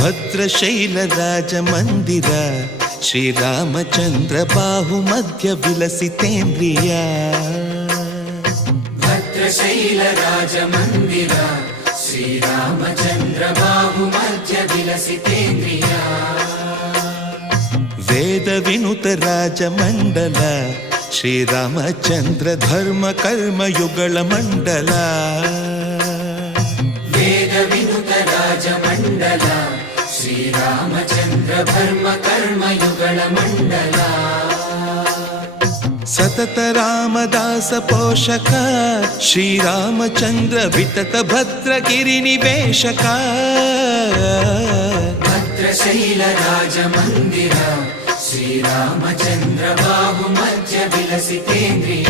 ಭದ್ರಶೈಲ ರಾಜ ಮಂದಿರ ಶ್ರೀರಾಮಚಂದ್ರ ಬಾಹುಮಧ್ಯ ವಿಲಸಿತೇಂದ್ರಿಯ. ಭದ್ರಶೈಲ ರಾಜ ಮಂದಿರ ಶ್ರೀರಾಮಚಂದ್ರ ಬಾಹುಮಧ್ಯ ವಿಲಸಿತೇಂದ್ರಿಯ. ವೇದ ವಿನುತ ರಾಜ ಮಂಡಲ ಶ್ರೀರಾಮಚಂದ್ರ ಧರ್ಮ ಕರ್ಮಯುಗಳ ಮಂಡಲ. ವೇದ ವಿನುತ ರಾಜ ಮಂಡಲ ಶ್ರೀರಾಮಚಂದ್ರ ಧರ್ಮ ಕರ್ಮಯುಗಳ ಮಂಡಲ. ಸತತ ರಾಮದಾಸ ಪೋಷಕ ಶ್ರೀರಾಮಚಂದ್ರ ವಿತತ ಭದ್ರಗಿರಿ ನಿವೇಶಕ. ಭದ್ರಶೈಲ ರಾಜ ಮಂದಿರ ಶ್ರೀರಾಮಚಂದ್ರ ಬಾಹುಮಧ್ಯ ವಿಲಸಿತೇಂದ್ರಿಯ.